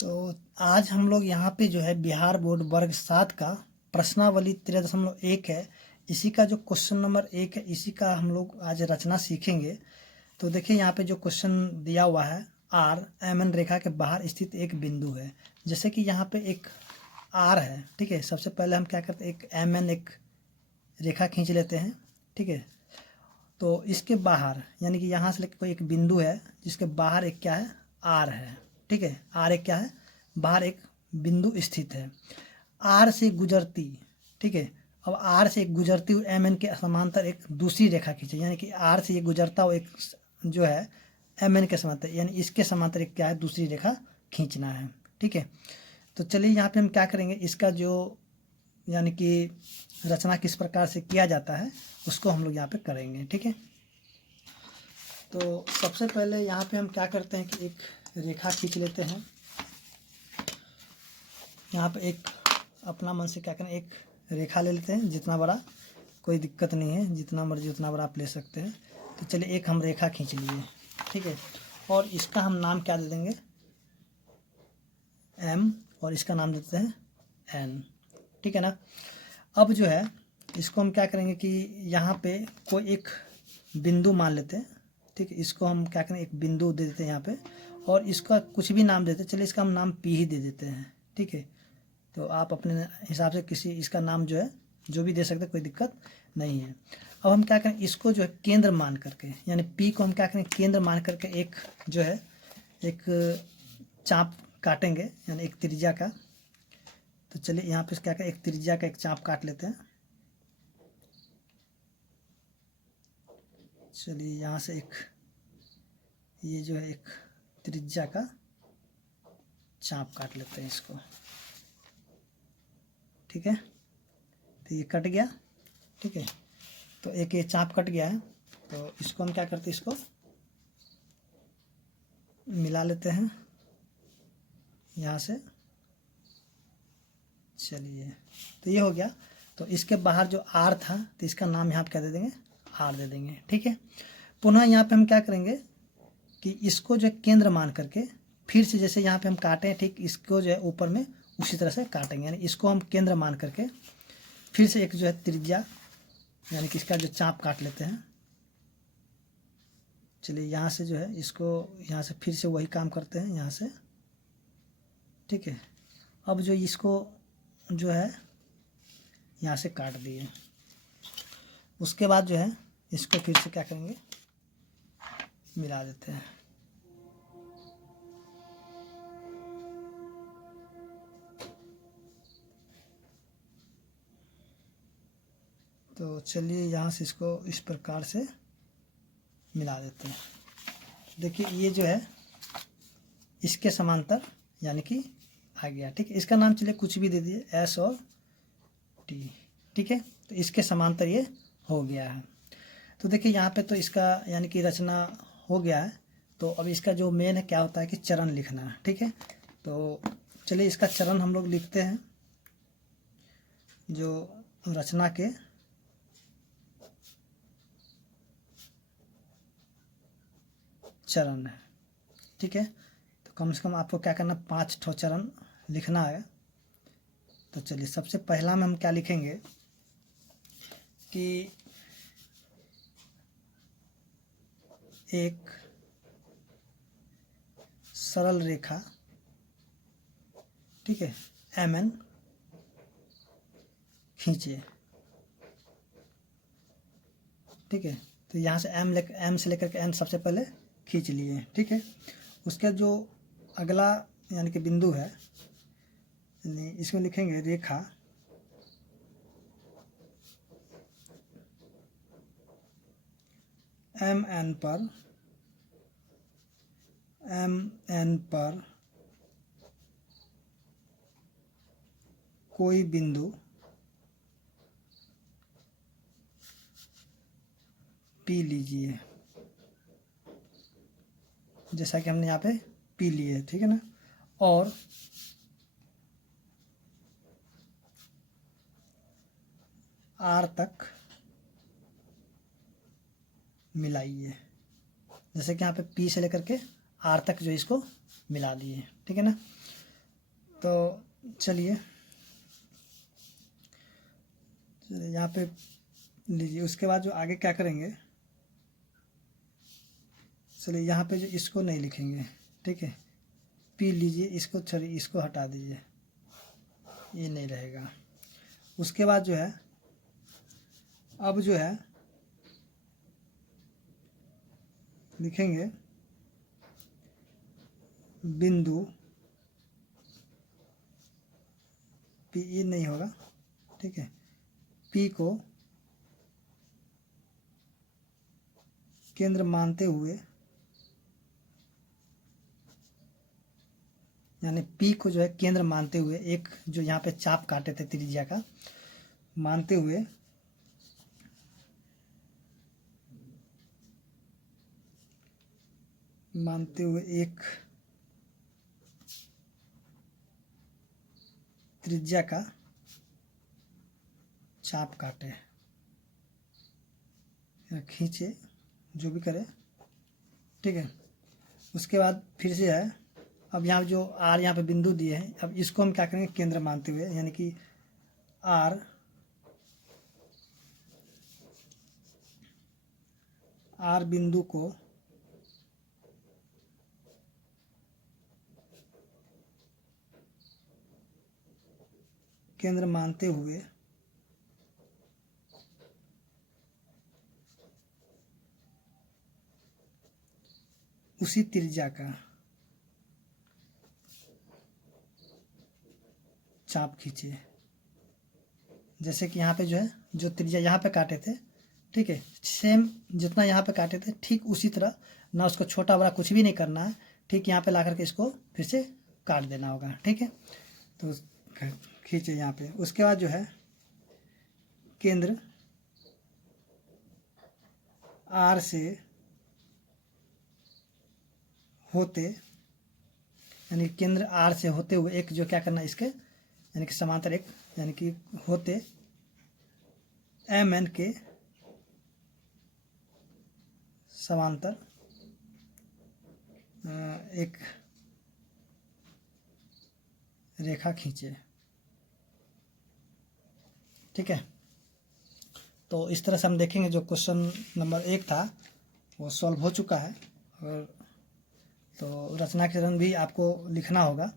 तो आज हम लोग यहाँ पे जो है बिहार बोर्ड वर्ग 7 का प्रश्नावली 13.1 है, इसी का जो क्वेश्चन नंबर 1 है, इसी का हम लोग आज रचना सीखेंगे। तो देखिए यहाँ पे जो क्वेश्चन दिया हुआ है, आर एम एन रेखा के बाहर स्थित एक बिंदु है। जैसे कि यहाँ पे एक आर है, ठीक है। सबसे पहले हम क्या करते हैं, एक एम एन एक रेखा खींच लेते हैं, ठीक है। तो इसके बाहर यानी कि यहाँ से लेकर कोई एक बिंदु है जिसके बाहर एक क्या है, आर है, ठीक है। आर एक क्या है, बाहर एक बिंदु स्थित है। आर से गुजरती, ठीक है। अब आर से गुजरती हुई एम एन के समांतर एक दूसरी रेखा खींचे, यानी कि आर से ये गुजरता हुआ एक जो है एम एन के समांतर, यानी इसके समांतर एक क्या है, दूसरी रेखा खींचना है, ठीक है। तो चलिए यहाँ पे हम क्या करेंगे, इसका जो यानी कि रचना किस प्रकार से किया जाता है उसको हम लोग यहाँ पे करेंगे, ठीक है। तो सबसे पहले यहाँ पे हम क्या करते हैं कि एक रेखा खींच लेते हैं। यहाँ पे एक अपना मन से क्या करें, एक रेखा ले लेते हैं, जितना बड़ा कोई दिक्कत नहीं है, जितना मर्जी उतना बड़ा आप ले सकते हैं। तो चलिए एक हम रेखा खींच लिए, ठीक है। और इसका हम नाम क्या दे देंगे, एम, और इसका नाम देते हैं एन, ठीक है ना। अब जो है इसको हम क्या करेंगे कि यहाँ पे कोई एक बिंदु मान लेते हैं, ठीक है। इसको हम क्या करें, एक बिंदु दे देते हैं यहाँ पे, और इसका कुछ भी नाम देते हैं। चलिए इसका हम नाम पी ही दे देते हैं, ठीक है। तो आप अपने हिसाब से किसी इसका नाम जो है जो भी दे सकते हैं, कोई दिक्कत नहीं है। अब हम क्या करें, इसको जो है केंद्र मान करके, यानी पी को हम क्या करें, केंद्र मान करके एक जो है एक चाप काटेंगे, यानी एक त्रिज्या का। तो चलिए यहाँ पे क्या करें, एक त्रिज्या का एक चाप काट लेते हैं। चलिए यहाँ से एक ये जो है एक त्रिज्या का चाप काट लेते हैं इसको, ठीक है। तो ये कट गया, ठीक है। तो एक ये चाप कट गया है, तो इसको हम क्या करते हैं, इसको मिला लेते हैं यहाँ से। चलिए तो ये हो गया। तो इसके बाहर जो आर था, तो इसका नाम यहाँ पे क्या दे देंगे, आर दे देंगे, ठीक है। पुनः यहाँ पे हम क्या करेंगे कि इसको जो है केंद्र मान करके फिर से जैसे यहाँ पे हम काटे हैं, ठीक इसको जो है ऊपर में उसी तरह से काटेंगे, यानी इसको हम केंद्र मान करके फिर से एक जो है त्रिज्या यानी कि इसका जो चाप काट लेते हैं। चलिए यहाँ से जो है इसको यहाँ से फिर से वही काम करते हैं यहाँ से, ठीक है। अब जो इसको जो है यहाँ से काट दिए, उसके बाद जो है इसको फिर से क्या करेंगे, मिला देते हैं। तो चलिए यहाँ से इसको इस प्रकार से मिला देते हैं। देखिए ये जो है इसके समांतर यानी कि आ गया, ठीक है। इसका नाम चलिए कुछ भी दे दिए, एस और टी, ठीक है। तो इसके समांतर ये हो गया है। तो देखिए यहाँ पे तो इसका यानी कि रचना हो गया है। तो अब इसका जो मेन है क्या होता है कि चरण लिखना है, ठीक है। तो चलिए इसका चरण हम लोग लिखते हैं, जो रचना के चरण है, ठीक है। तो कम से कम आपको क्या करना, 5 ठो चरण लिखना है। तो चलिए सबसे पहला में हम क्या लिखेंगे कि एक सरल रेखा, ठीक है, एम एन खींचिए, ठीक है। तो यहाँ से एम से लेकर के एन सबसे पहले खींच लिए, ठीक है। उसका जो अगला यानी कि बिंदु है, इसमें लिखेंगे रेखा एम एन पर कोई बिंदु पी लीजिए, जैसा कि हमने यहाँ पे पी लिए, ठीक है ना। और आर तक मिलाइए, जैसे कि यहाँ पे पी से लेकर के आर तक जो इसको मिला दिए, ठीक है ना। तो चलिए यहाँ पे लीजिए। उसके बाद जो आगे क्या करेंगे, चलिए यहाँ पे जो इसको नहीं लिखेंगे, ठीक है, पी लीजिए, इसको छोड़िए, इसको हटा दीजिए, ये नहीं रहेगा। उसके बाद जो है अब जो है लिखेंगे बिंदु पी, ये नहीं होगा, ठीक है, पी को केंद्र मानते हुए, यानी पी को जो है केंद्र मानते हुए, एक जो यहाँ पे चाप काटे थे त्रिज्या का, मानते हुए एक त्रिज्या का चाप काटे या खींचे, जो भी करे, ठीक है। उसके बाद फिर से है, अब यहाँ जो आर यहाँ पे बिंदु दिए हैं, अब इसको हम क्या करेंगे, केंद्र मानते हुए, यानी कि आर बिंदु को केंद्र मानते हुए उसी त्रिज्या का चाप खींचे। जैसे कि यहाँ पे जो है, जो त्रिज्या यहाँ पे काटे थे, ठीक है, सेम जितना यहाँ पे काटे थे ठीक उसी तरह, ना उसको छोटा बड़ा कुछ भी नहीं करना है, ठीक, यहाँ पे ला करके इसको फिर से काट देना होगा, ठीक है। तो खींचे यहाँ पे। उसके बाद जो है केंद्र आर से होते, यानी केंद्र आर से होते हुए एक जो क्या करना है, इसके यानी कि समांतर एक, यानी कि होते एम एन के समांतर एक रेखा खींचे, ठीक है। तो इस तरह से हम देखेंगे जो क्वेश्चन नंबर 1 था वो सॉल्व हो चुका है। और तो रचना के चरण भी आपको लिखना होगा।